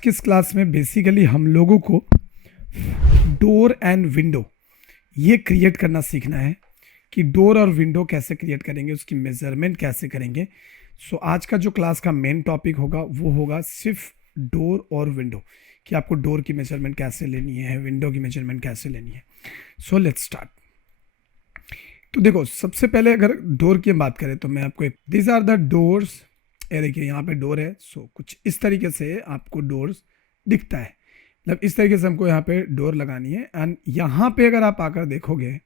की इस क्लास में बेसिकली हम लोगों को डोर एंड विंडो ये क्रिएट करना सीखना है कि डोर और विंडो कैसे क्रिएट करेंगे, उसकी मेजरमेंट कैसे करेंगे। सो आज का जो क्लास का मेन टॉपिक होगा वो होगा सिर्फ डोर और विंडो, कि आपको डोर की मेजरमेंट कैसे लेनी है, विंडो की मेजरमेंट कैसे लेनी है। So let's start. तो देखो, सबसे पहले अगर डोर की हम बात करें तो मैं आपको एक, दिस आर द डोर्स, ये देखिए यहाँ पे डोर है। सो कुछ इस तरीके से आपको डोर्स दिखता है, मतलब इस तरीके से हमको यहाँ पे डोर लगानी है। एंड यहाँ पे अगर आप आकर देखोगे,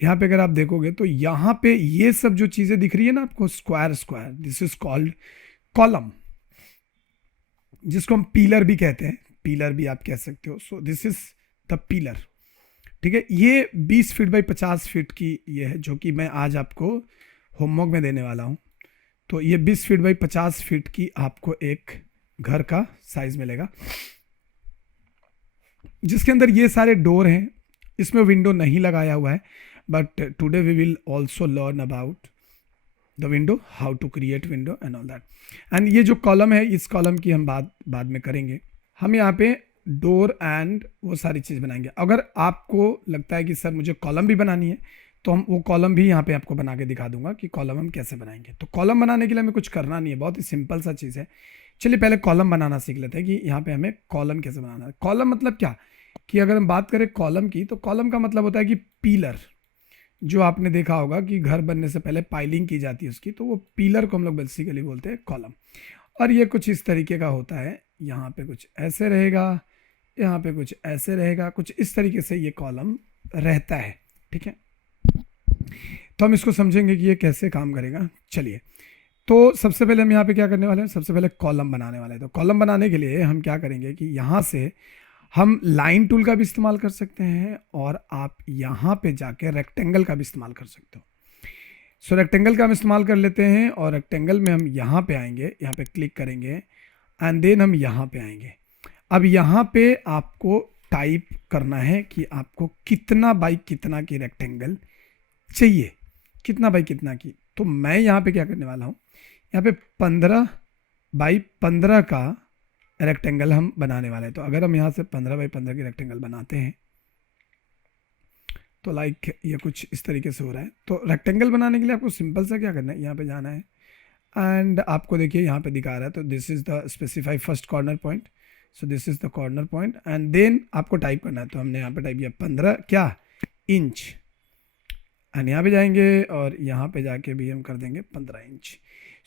यहाँ पे अगर आप देखोगे तो यहाँ पे ये सब जो चीजें दिख रही है ना आपको, square square, this is called column, जिसको हम पीलर भी कहते हैं, पीलर भी आप कह सकते हो। सो दिस इज द पीलर, ठीक है। ये 20 फीट बाई 50 फीट की ये है, जो कि मैं आज आपको होमवर्क में देने वाला हूँ। तो ये 20 फीट बाई 50 फीट की आपको एक घर का साइज मिलेगा, जिसके अंदर ये सारे डोर हैं। इसमें विंडो नहीं लगाया हुआ है, but today we will also learn about the window, how to create window and all that. And ये जो कॉलम है, इस कॉलम की हम बाद में करेंगे। हम यहाँ पे डोर एंड वो सारी चीज़ बनाएंगे। अगर आपको लगता है कि सर मुझे कॉलम भी बनानी है, तो हम वो कॉलम भी यहाँ पे आपको बना के दिखा दूंगा कि कॉलम हम कैसे बनाएंगे। तो कॉलम बनाने के लिए हमें कुछ करना नहीं है, बहुत ही सिंपल सा चीज़ है। चलिए पहले कॉलम बनाना सीख लेते हैं कि यहाँ पे हमें कॉलम कैसे बनाना है। कॉलम मतलब क्या, कि अगर हम बात करें कॉलम की, तो कॉलम का मतलब होता है कि पीलर। जो आपने देखा होगा कि घर बनने से पहले पाइलिंग की जाती है उसकी, तो वो पीलर को हम लोग बेसिकली बोलते हैं कॉलम। और ये कुछ इस तरीके का होता है, यहाँ पे कुछ ऐसे रहेगा, यहाँ पे कुछ ऐसे रहेगा, कुछ इस तरीके से ये कॉलम रहता है, ठीक है। तो हम इसको समझेंगे कि ये कैसे काम करेगा। चलिए, तो सबसे पहले हम यहाँ पे क्या करने वाले हैं, सबसे पहले कॉलम बनाने वाले हैं। तो कॉलम बनाने के लिए हम क्या करेंगे कि यहाँ से हम लाइन टूल का भी इस्तेमाल कर सकते हैं, और आप यहाँ पे जाके रेक्टेंगल का भी इस्तेमाल कर सकते हो। सो रेक्टेंगल का हम इस्तेमाल कर लेते हैं, और रेक्टेंगल में हम यहाँ पे आएंगे, यहाँ पे क्लिक करेंगे, एंड देन हम यहाँ पे आएंगे। अब यहाँ पे आपको टाइप करना है कि आपको कितना बाई कितना की रेक्टेंगल चाहिए, कितना बाई कितना की। तो मैं यहाँ पे क्या करने वाला हूँ, यहाँ पे 15 बाई 15 का रेक्टेंगल हम बनाने वाले हैं। तो अगर हम यहाँ से 15 बाई 15 की रेक्टेंगल बनाते हैं, तो लाइक ये कुछ इस तरीके से हो रहा है। तो रेक्टेंगल बनाने के लिए आपको सिंपल सा क्या करना है, यहाँ पे जाना है, एंड आपको देखिए यहाँ पे दिखा रहा है, तो this is the specify first corner point. So this is the corner point, and then आपको टाइप करना है। तो हमने यहाँ पे टाइप किया 15 क्या इंच, एंड यहाँ पे जाएंगे और यहाँ पे जाके भी हम कर देंगे 15 इंच।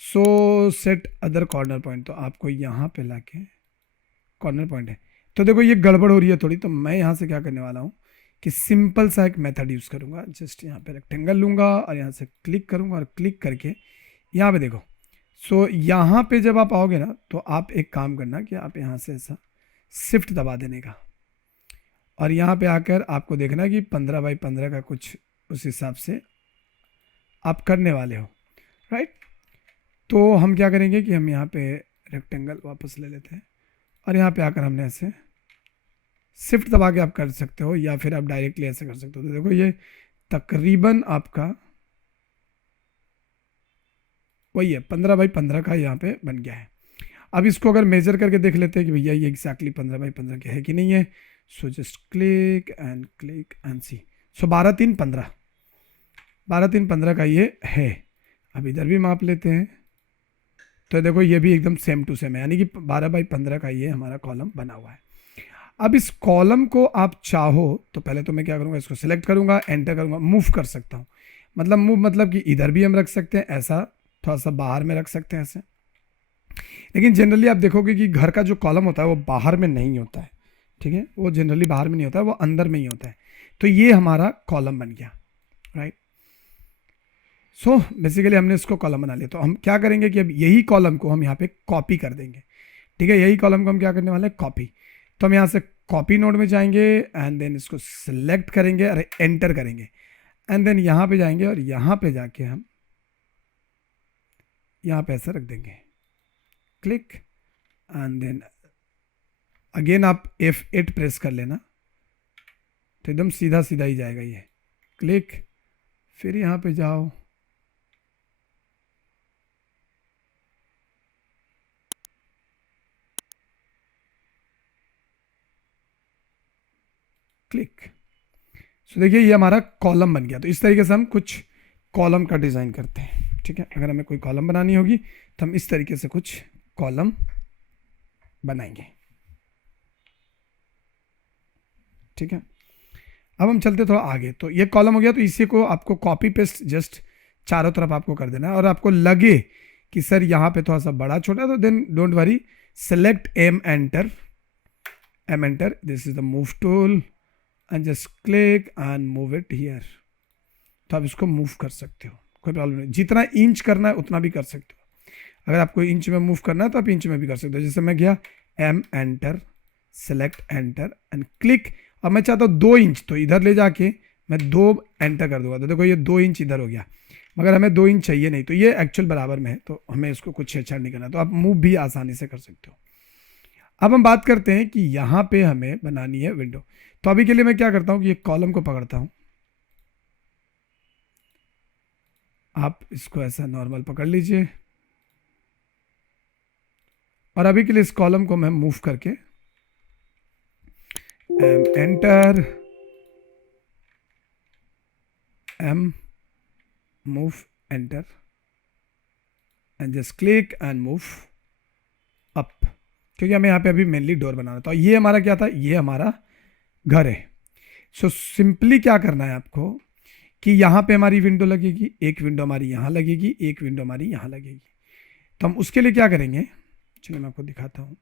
सो सेट अदर कॉर्नर पॉइंट, तो आपको यहाँ पे लाके कॉर्नर पॉइंट है। तो देखो ये गड़बड़ हो रही है थोड़ी, तो मैं यहाँ से क्या करने वाला हूँ कि सिंपल सा एक मेथड यूज़ करूँगा। जस्ट यहाँ पे रेक्टेंगल लूँगा और यहाँ से क्लिक करूँगा, और क्लिक करके यहाँ पे देखो। सो यहाँ पे जब आप आओगे ना, तो आप एक काम करना कि आप यहाँ से ऐसा शिफ्ट दबा देने का, और यहाँ पे आकर आपको देखना कि 15 बाई 15 का कुछ उस हिसाब से आप करने वाले हो, राइट। तो हम क्या करेंगे कि हम यहाँ पे रेक्टेंगल वापस ले लेते हैं, और यहाँ पे आकर हमने ऐसे शिफ्ट दबा के आप कर सकते हो, या फिर आप डायरेक्टली ऐसे कर सकते हो। तो देखो ये तकरीबन आपका वही है, 15 बाई 15 का यहाँ पे बन गया है। अब इसको अगर मेजर करके देख लेते हैं कि भैया ये एग्जैक्टली 15 बाई 15 के है कि नहीं है। So just click and see. So 12 3 15, 12 3 15 का ये है। अब इधर भी माप लेते हैं, तो देखो ये भी एकदम सेम टू सेम है, यानी कि 12 बाई 15 का ये हमारा कॉलम बना हुआ है। अब इस कॉलम को आप चाहो तो पहले तो मैं क्या करूँगा, इसको सिलेक्ट करूँगा, एंटर करूँगा, मूव कर सकता हूँ। मतलब मूव मतलब कि इधर भी हम रख सकते हैं, ऐसा थोड़ा सा बाहर में रख सकते हैं ऐसे। लेकिन जनरली आप देखोगे कि घर का जो कॉलम होता है वो बाहर में नहीं होता है, ठीक है, वो जनरली बाहर में नहीं होता है, वो अंदर में ही होता है। तो ये हमारा कॉलम बन गया, राइट। सो बेसिकली हमने इसको कॉलम बना लिया। तो हम क्या करेंगे कि अब यही कॉलम को हम यहाँ पे कॉपी कर देंगे, ठीक है। यही कॉलम को हम क्या करने वाले हैं, कॉपी। तो हम यहाँ से कॉपी नोड में जाएंगे, एंड देन इसको सिलेक्ट करेंगे, अरे एंटर करेंगे, एंड देन यहाँ पे जाएंगे, और यहाँ पे जाके हम यहाँ पे ऐसा रख देंगे, क्लिक, एंड देन अगेन आप F8 प्रेस कर लेना, तो एकदम सीधा सीधा ही जाएगा ये। क्लिक, फिर यहाँ पे जाओ, क्लिक। सो देखिए ये हमारा कॉलम बन गया। तो इस तरीके से हम कुछ कॉलम का डिज़ाइन करते हैं, ठीक है। अगर हमें कोई कॉलम बनानी होगी तो हम इस तरीके से कुछ कॉलम बनाएंगे, ठीक है। अब हम चलते थोड़ा आगे। तो ये कॉलम हो गया, तो इसी को आपको कॉपी पेस्ट जस्ट चारों तरफ आपको कर देना है। और आपको लगे कि सर यहाँ पे थोड़ा सा बड़ा छोटा, तो then don't worry, select M enter, this is the move tool and just click and move it here. तो आप इसको मूव कर सकते हो, कोई प्रॉब्लम नहीं। जितना इंच करना है उतना भी कर सकते हो। अगर आपको इंच में मूव करना है तो आप इंच में भी कर सकते हो। जैसे मैं गया M enter, select enter and click. अब मैं चाहता हूँ 2 इंच, तो इधर ले जाके मैं 2 एंटर कर दूंगा। तो देखो ये 2 इंच इधर हो गया, मगर हमें 2 इंच चाहिए नहीं, तो ये एक्चुअल बराबर में है, तो हमें इसको कुछ छेड़छाड़ नहीं करना। तो आप मूव भी आसानी से कर सकते हो। अब हम बात करते हैं कि यहाँ पे हमें बनानी है विंडो। तो अभी के लिए मैं क्या करता हूँ कि ये कॉलम को पकड़ता हूँ, आप इसको ऐसा नॉर्मल पकड़ लीजिए, और अभी के लिए इस कॉलम को मैं मूव करके M enter, M move enter and just click and move up, क्योंकि हमें यहाँ पे अभी मेनली डोर बनाना था। ये हमारा क्या था, ये हमारा घर है। सो सिंपली क्या करना है आपको कि यहाँ पे हमारी विंडो लगेगी, एक विंडो हमारी यहाँ लगेगी, एक विंडो हमारी यहाँ लगेगी। तो हम उसके लिए क्या करेंगे, चलिए मैं आपको दिखाता हूँ।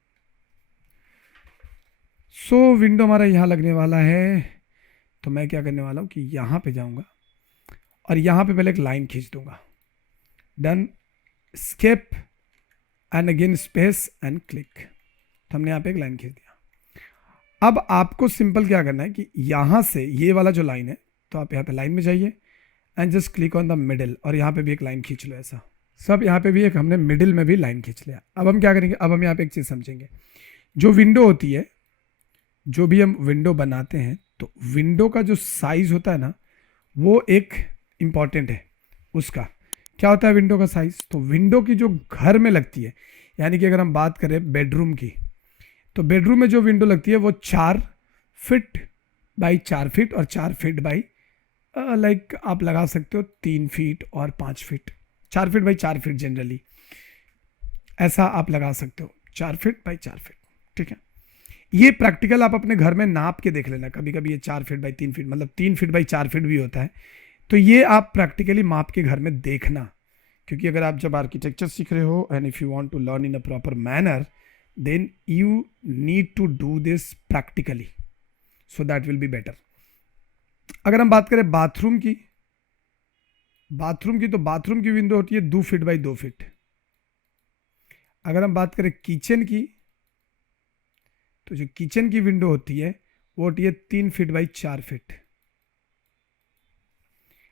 सो विंडो हमारा यहाँ लगने वाला है, तो मैं क्या करने वाला हूँ कि यहाँ पे जाऊँगा और यहाँ पे पहले एक लाइन खींच दूंगा, done, escape and again space and click. तो हमने यहाँ पे एक लाइन खींच दिया। अब आपको सिंपल क्या करना है कि यहाँ से ये वाला जो लाइन है, तो आप यहाँ पे लाइन में जाइए and just click on the middle, और यहाँ पे भी एक लाइन खींच लो ऐसा। सब यहाँ पे भी एक हमने मिडिल में भी लाइन खींच लिया। अब हम क्या करेंगे, अब हम यहाँ पे एक चीज़ समझेंगे। जो विंडो होती है, जो भी हम विंडो बनाते हैं, तो विंडो का जो साइज होता है ना, वो एक इम्पॉर्टेंट है। उसका क्या होता है विंडो का साइज, तो विंडो की जो घर में लगती है, यानी कि अगर हम बात करें बेडरूम की, तो बेडरूम में जो विंडो लगती है वो 4 फीट बाई 4 फीट और 4 फीट बाई लाइक आप लगा सकते हो 3 फीट और 5 feet, 4 feet by 4 feet generally ऐसा आप लगा सकते हो, 4 फीट बाई 4 फीट, ठीक है। ये प्रैक्टिकल आप अपने घर में नाप के देख लेना। कभी कभी ये 4 फीट बाई 3 फीट, मतलब 3 फीट बाई 4 फीट भी होता है। तो ये आप प्रैक्टिकली माप के घर में देखना, क्योंकि अगर आप जब आर्किटेक्चर सीख रहे हो and if you want to learn in a proper manner, then you need to do this practically, so that will be better. अगर हम बात करें बाथरूम की, तो बाथरूम की विंडो होती है 2 फीट बाई 2 फीट। अगर हम बात करें किचन की, तो जो किचन की विंडो होती है वो होती है 3 फीट बाई 4 फीट।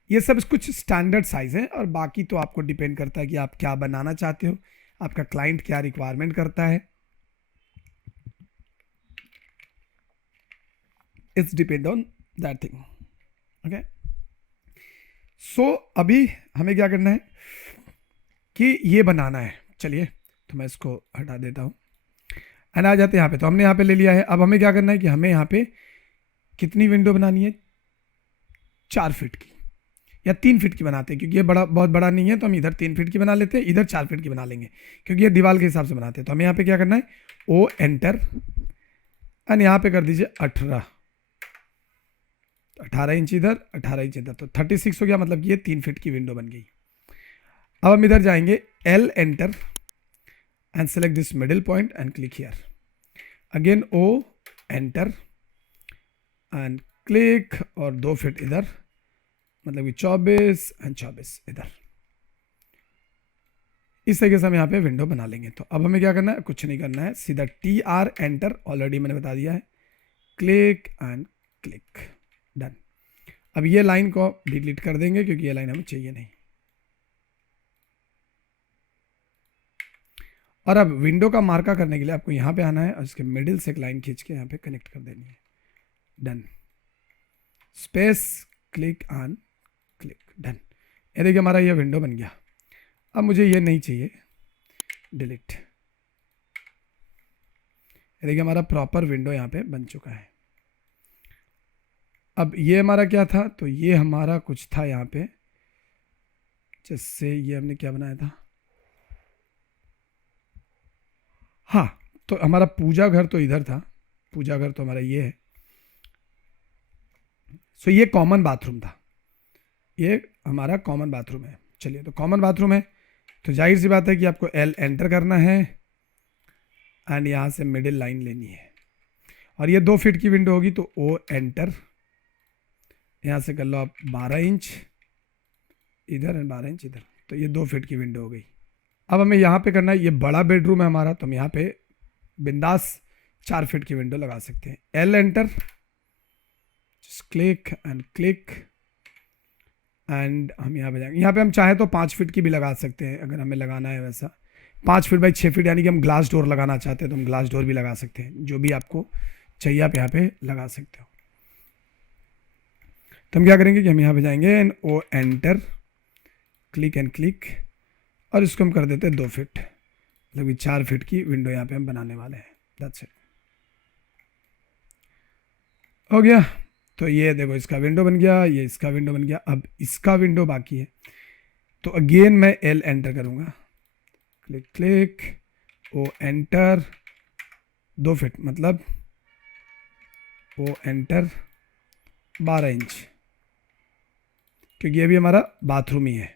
ये सब कुछ स्टैंडर्ड साइज है, और बाकी तो आपको डिपेंड करता है कि आप क्या बनाना चाहते हो, आपका क्लाइंट क्या रिक्वायरमेंट करता है, it's depend on that thing, okay. So अभी हमें क्या करना है कि ये बनाना है। चलिए तो मैं इसको हटा देता हूँ एंड आ जाते हैं यहाँ पे। तो हमने यहाँ पे ले लिया है। अब हमें क्या करना है कि हमें यहाँ पे कितनी विंडो बनानी है, 4 फीट की या 3 फीट की बनाते हैं, क्योंकि ये बहुत बड़ा नहीं है, तो हम इधर 3 फीट की बना लेते हैं, इधर 4 फीट की बना लेंगे, क्योंकि ये दीवार के हिसाब से बनाते हैं। तो हमें यहाँ पे क्या करना है, ओ एंटर एंड यहाँ पे कर दीजिए 18 इंच इधर, 18 इंच इधर, तो 36 हो गया, मतलब ये 3 फीट की विंडो बन गई। अब हम इधर जाएंगे, L enter and select this middle point and click here, again O enter and click, और 2 फीट इधर, मतलब कि 24 एंड 24 इधर। इस तरीके से हम यहाँ पे विंडो बना लेंगे। तो अब हमें क्या करना है, कुछ नहीं करना है, सीधा टी आर एंटर, ऑलरेडी मैंने बता दिया है, क्लिक एंड क्लिक, डन। अब ये लाइन को डिलीट कर देंगे क्योंकि ये लाइन हमें चाहिए नहीं। और अब विंडो का मार्का करने के लिए आपको यहाँ पे आना है और इसके मिडिल से एक लाइन खींच के यहाँ पे कनेक्ट कर देनी है, done, space, click and click, done. ये देखिए हमारा ये विंडो बन गया। अब मुझे ये नहीं चाहिए, डिलीट। ये देखिए हमारा प्रॉपर विंडो यहाँ पे बन चुका है। अब ये हमारा क्या था, तो ये हमारा कुछ था यहाँ पे, जैसे ये हमने क्या बनाया था, हाँ, तो हमारा पूजा घर तो इधर था, पूजा घर तो हमारा ये है। सो ये कॉमन बाथरूम था, ये हमारा कॉमन बाथरूम है। चलिए, तो कॉमन बाथरूम है तो जाहिर सी बात है कि आपको एल एंटर करना है एंड यहाँ से मिडिल लाइन लेनी है, और ये 2 फीट की विंडो होगी तो ओ एंटर, यहाँ से कर लो आप 12 इंच इधर एंड 12 इंच इधर, तो ये 2 फीट की विंडो हो गई। अब हमें यहाँ पे करना है, ये बड़ा बेडरूम है हमारा, तो हम यहाँ पे बिंदास 4 फीट की विंडो लगा सकते हैं। L enter, click and click and हम यहाँ पे जाएंगे। यहाँ पे हम चाहे तो 5 फीट की भी लगा सकते हैं, अगर हमें लगाना है वैसा 5 फीट बाई 6 फीट, यानी कि हम ग्लास डोर लगाना चाहते हैं तो हम ग्लास डोर भी लगा सकते हैं, जो भी आपको चाहिए आप यहाँ पे लगा सकते हो। तो हम क्या करेंगे कि हम यहाँ पे जाएंगे and O enter, click and click, और इसको हम कर देते हैं 2 फीट, मतलब 4 फीट की विंडो यहाँ पे हम बनाने वाले हैं। दैट्स इट, हो गया। तो ये देखो इसका विंडो बन गया, ये इसका विंडो बन गया। अब इसका विंडो बाकी है, तो अगेन मैं एल एंटर करूँगा, click click, O enter, 2 feet मतलब ओ एंटर 12 इंच, क्योंकि ये भी हमारा बाथरूम ही है।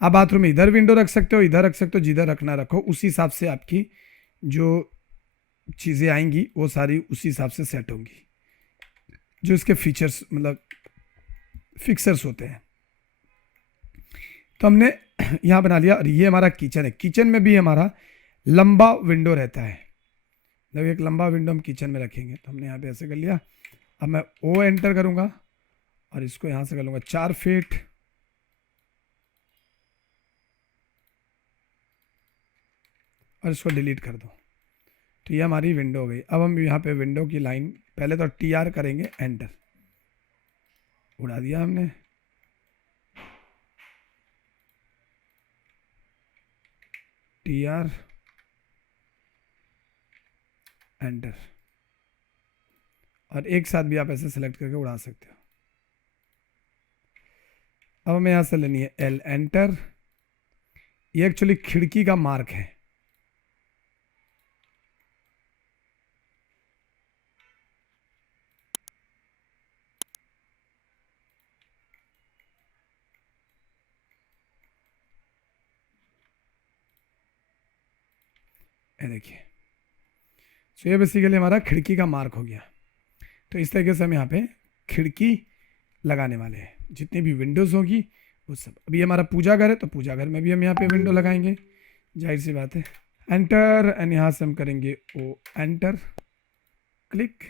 आप बाथरूम में इधर विंडो रख सकते हो, इधर रख सकते हो, जिधर रखना रखो, उसी हिसाब से आपकी जो चीज़ें आएंगी वो सारी उसी हिसाब से सेट होंगी, जो इसके फीचर्स मतलब फिक्सर्स होते हैं। तो हमने यहाँ बना लिया, और ये हमारा किचन है। किचन में भी हमारा लंबा विंडो रहता है, मतलब एक लंबा विंडो हम किचन में रखेंगे, तो हमने यहाँ पे ऐसे कर लिया। अब मैं ओ एंटर करूँगा और इसको यहाँ से कर लूँगा 4 फीट, और इसको डिलीट कर दो, तो ये हमारी विंडो हो गई। अब हम यहाँ पे विंडो की लाइन पहले तो टी आर करेंगे, एंटर, उड़ा दिया हमने, टी आर एंटर, और एक साथ भी आप ऐसे सेलेक्ट करके उड़ा सकते हो। अब हमें यहाँ से लेनी है एल एंटर, ये एक्चुअली खिड़की का मार्क है, ये देखिए। तो ये बेसिकली हमारा खिड़की का मार्क हो गया। तो इस तरीके से हम यहाँ पे खिड़की लगाने वाले हैं, जितनी भी विंडोज़ होगी वो सब। अभी हमारा पूजा घर है, तो पूजा घर में भी हम यहाँ पे विंडो लगाएंगे, जाहिर सी बात है। एंटर एंड यहाँ से हम करेंगे ओ एंटर, क्लिक।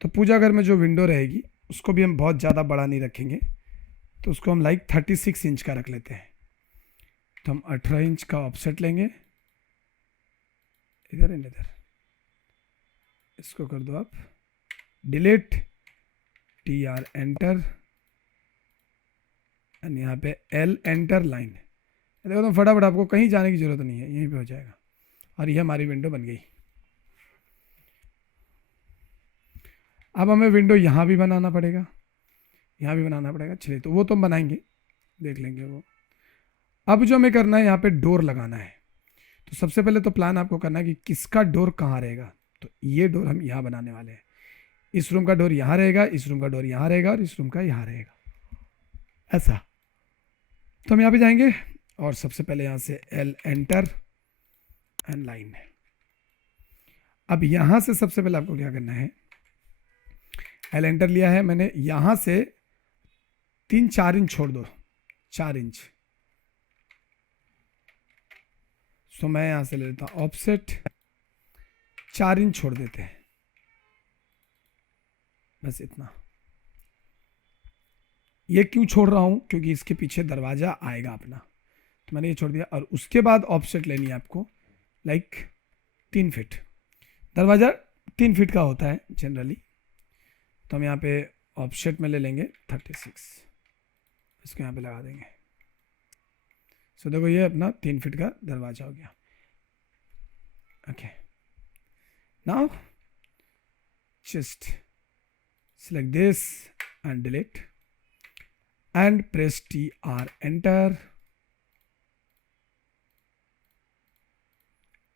तो पूजा घर में जो विंडो रहेगी उसको भी हम बहुत ज़्यादा बड़ा नहीं रखेंगे, तो उसको हम लाइक 36 इंच का रख लेते हैं। तो हम 18 इंच का ऑफसेट लेंगे, इधर एंड इधर, इसको कर दो आप delete, T R enter and यहाँ पे एल एंटर लाइन। देखो तो फटाफट, आपको कहीं जाने की जरूरत नहीं है, यहीं पे हो जाएगा, और ये हमारी विंडो बन गई। अब हमें विंडो यहाँ भी बनाना पड़ेगा, यहाँ भी बनाना पड़ेगा। चलिए, तो वो तो हम बनाएंगे, देख लेंगे वो। अब जो हमें करना है, यहाँ पे डोर लगाना है। तो सबसे पहले तो प्लान आपको करना है कि किसका डोर कहाँ रहेगा। तो ये डोर हम यहाँ बनाने वाले हैं, इस रूम का डोर यहाँ रहेगा, इस रूम का डोर यहाँ रहेगा, और इस रूम का यहाँ रहेगा, ऐसा। तो हम यहाँ पे जाएंगे और सबसे पहले यहाँ से एल एंटर एंड लाइन। अब यहाँ से सबसे पहले आपको क्या करना है, एल एंटर लिया है मैंने, यहाँ से 3-4 इंच छोड़ दो, 4 इंच। तो मैं यहाँ से ले लेता हूँ ऑफसेट, 4 इंच छोड़ देते हैं, बस इतना। ये क्यों छोड़ रहा हूँ, क्योंकि इसके पीछे दरवाज़ा आएगा अपना, तो मैंने ये छोड़ दिया। और उसके बाद ऑफसेट लेनी है आपको लाइक 3 फीट। दरवाज़ा 3 फीट का होता है जनरली, तो हम यहाँ पे ऑफसेट में ले लेंगे 36, इसको यहाँ पे लगा देंगे। सो देखो, ये अपना 3 फीट का दरवाज़ा हो गया। Okay, now just select this and delete and press TR enter.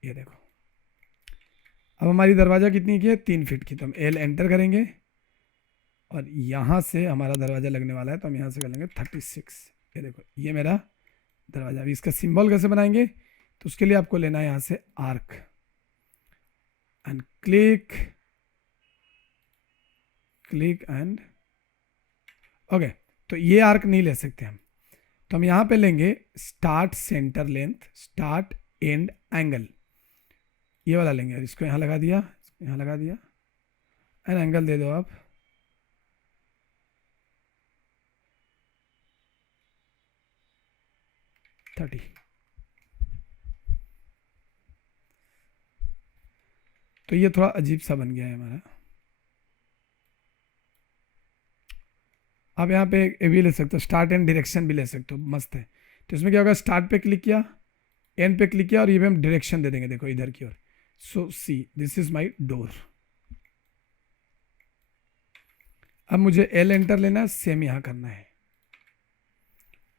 ये देखो अब हमारी दरवाज़ा कितनी की है, 3 फीट की, तो हम L एंटर करेंगे और यहाँ से हमारा दरवाज़ा लगने वाला है, तो हम यहाँ से कर लेंगे 36। ये देखो ये मेरा दरवाज़ा। अभी इसका सिंबल कैसे बनाएंगे, तो उसके लिए आपको लेना है यहाँ से arc and click and okay. तो ये आर्क नहीं ले सकते हम, तो हम यहाँ पे लेंगे start centre length, start and angle, ये वाला लेंगे और इसको यहाँ लगा दिया, यहाँ लगा दिया एंड एंगल दे दो आप 30। तो ये थोड़ा अजीब सा बन गया है हमारा। आप यहाँ पे ये भी ले सकते हो, स्टार्ट एंड डायरेक्शन भी ले सकते हो, मस्त है। तो इसमें क्या होगा, स्टार्ट पे क्लिक किया, एंड पे क्लिक किया और ये पे हम डायरेक्शन दे देंगे, देखो इधर की ओर। So see this is my door. अब मुझे एल एंटर लेना है, सेम यहाँ करना है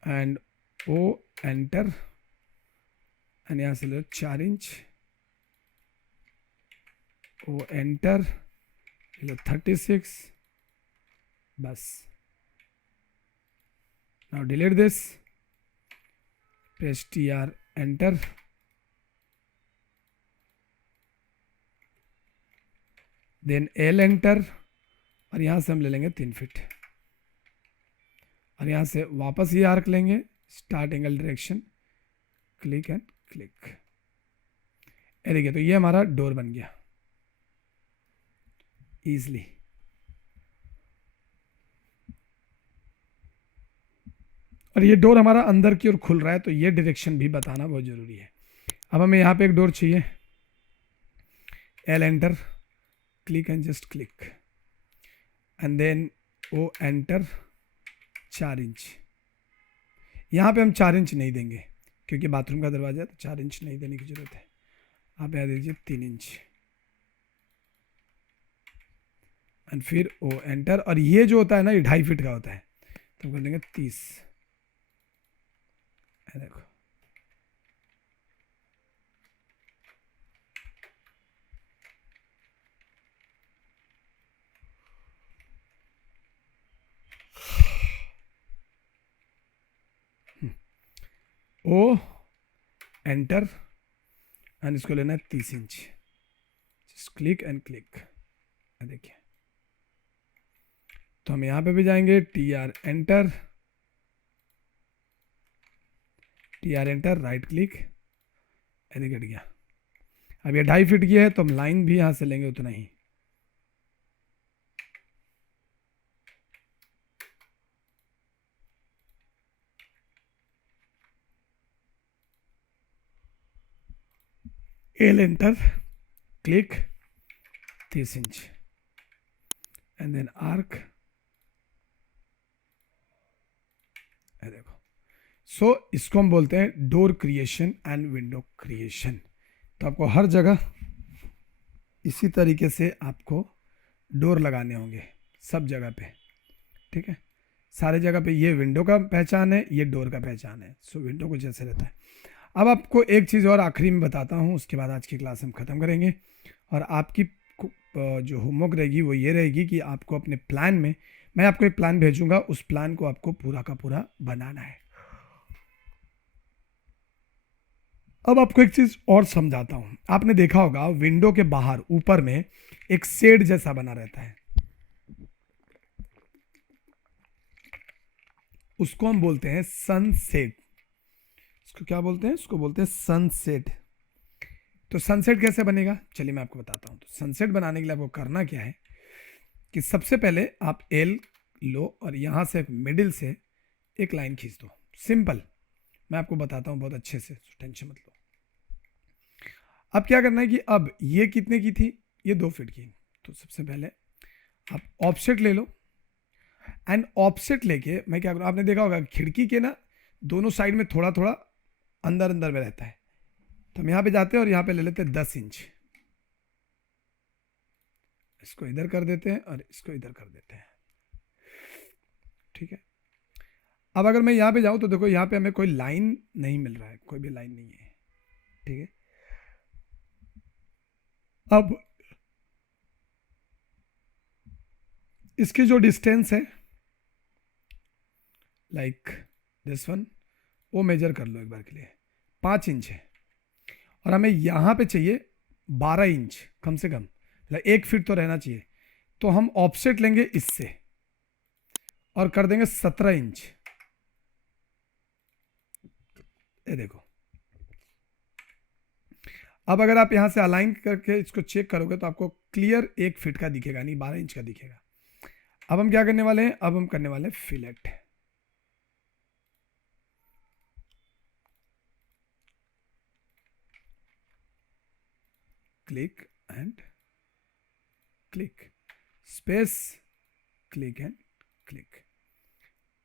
एंड ओ एंटर एंड यहाँ से लो 4 इंच, ओ एंटर लो 36, बस। Now delete this, press TR enter, then L enter और यहाँ से हम ले लेंगे 3 फीट और यहाँ से वापस ये आर्क लेंगे, start angle direction, click and click. ये देखिए तो ये हमारा डोर बन गया इजली। और ये डोर हमारा अंदर की ओर खुल रहा है, तो ये डायरेक्शन भी बताना बहुत ज़रूरी है। अब हमें यहाँ पे एक डोर चाहिए, L enter, click and just click and then O enter 4 inch. यहाँ पे हम 4 इंच नहीं देंगे क्योंकि बाथरूम का दरवाजा है, तो 4 इंच नहीं देने की ज़रूरत है। आप यहाँ दीजिए 3 इंच एंड फिर ओ एंटर। और ये जो होता है ना, ये 2.5 फीट का होता है, तो कर देंगे 30। देखो ओ एंटर एंड इसको लेना है 30 inch, just click and click. देखिए तो हम यहाँ पे भी जाएंगे, TR enter, TR enter, right click, ऐसे कट गया। अब ये 2.5 फीट की है, तो हम लाइन भी यहाँ से लेंगे उतना ही। L enter, click 30 inch and then arc. देखो सो इसको हम बोलते हैं door creation and window creation. तो आपको हर जगह इसी तरीके से आपको डोर लगाने होंगे, सब जगह पे, ठीक है। सारे जगह पे ये विंडो का पहचान है, ये डोर का पहचान है। सो विंडो कुछ ऐसे रहता है। अब आपको एक चीज़ और आखिरी में बताता हूँ, उसके बाद आज की क्लास हम ख़त्म करेंगे। और आपकी जो होमवर्क रहेगी वो ये रहेगी कि आपको अपने प्लान में, मैं आपको एक प्लान भेजूंगा, उस प्लान को आपको पूरा का पूरा बनाना है। अब आपको एक चीज़ और समझाता हूँ। आपने देखा होगा विंडो के बाहर ऊपर में एक शेड जैसा बना रहता है, उसको हम बोलते हैं सनसेट। इसको क्या बोलते हैं, इसको बोलते हैं सनसेट। तो सनसेट कैसे बनेगा, चलिए मैं आपको बताता हूँ। तो सनसेट बनाने के लिए आपको करना क्या है कि सबसे पहले आप एल लो और यहाँ से मिडिल से एक लाइन खींच दो, सिंपल। मैं आपको बताता हूँ बहुत अच्छे से, टेंशन मत लो। अब क्या करना है कि अब ये कितने की थी, ये 2 फीट की। तो सबसे पहले आप ऑफसेट ले लो एंड ऑफसेट लेके मैं क्या करूँ, आपने देखा होगा खिड़की के ना दोनों साइड में थोड़ा थोड़ा अंदर अंदर में रहता है। तो हम यहाँ पे जाते हैं और यहाँ पे ले लेते हैं 10 इंच, इसको इधर कर देते हैं और इसको इधर कर देते हैं, ठीक है। अब अगर मैं यहाँ पे जाऊँ तो देखो यहाँ पे हमें कोई लाइन नहीं मिल रहा है, कोई भी लाइन नहीं है, ठीक है। अब इसकी जो डिस्टेंस है लाइक दिस वन, वो मेजर कर लो एक बार के लिए, 5 इंच है, और हमें यहाँ पे चाहिए 12 इंच कम से कम, मतलब 1 फीट तो रहना चाहिए। तो हम ऑफसेट लेंगे इससे और कर देंगे 17 इंच। ये देखो, अब अगर आप यहां से अलाइन करके इसको चेक करोगे तो आपको क्लियर 1 फीट का दिखेगा, नहीं 12 इंच का दिखेगा। अब हम क्या करने वाले हैं, अब हम करने वाले हैं fillet. Click and click, space, click and click,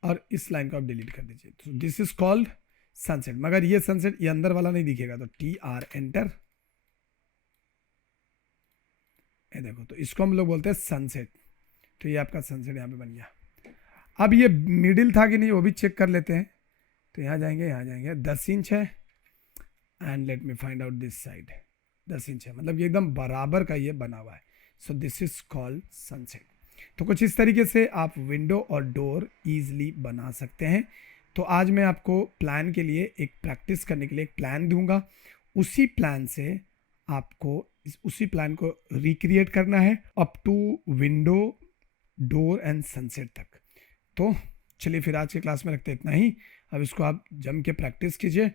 और इस लाइन को आप डिलीट कर दीजिए। तो दिस इज कॉल्ड सनसेट। मगर ये सनसेट ये अंदर वाला नहीं दिखेगा, तो TR एंटर, ये देखो, तो इसको हम लोग बोलते हैं सनसेट। तो ये आपका सनसेट यहाँ पे बन गया। अब ये मिडिल था कि नहीं वो भी चेक कर लेते हैं। तो यहाँ जाएंगे, यहाँ जाएंगे, 10 इंच है, and let me find out this side, 10 inch है, मतलब ये एकदम बराबर का ये बना हुआ है। सो दिस इज कॉल्ड सनसेट। तो कुछ इस तरीके से आप विंडो और डोर ईजिली बना सकते हैं। तो आज मैं आपको प्लान के लिए एक प्रैक्टिस करने के लिए एक प्लान दूंगा, उसी प्लान से आपको उसी प्लान को रिक्रिएट करना है up to window, door and sunset तक। तो चलिए फिर आज के क्लास में रखते इतना ही। अब इसको आप जम के प्रैक्टिस कीजिए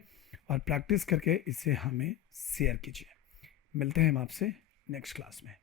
और प्रैक्टिस करके इसे हमें शेयर कीजिए। मिलते हैं हम आपसे नेक्स्ट क्लास में।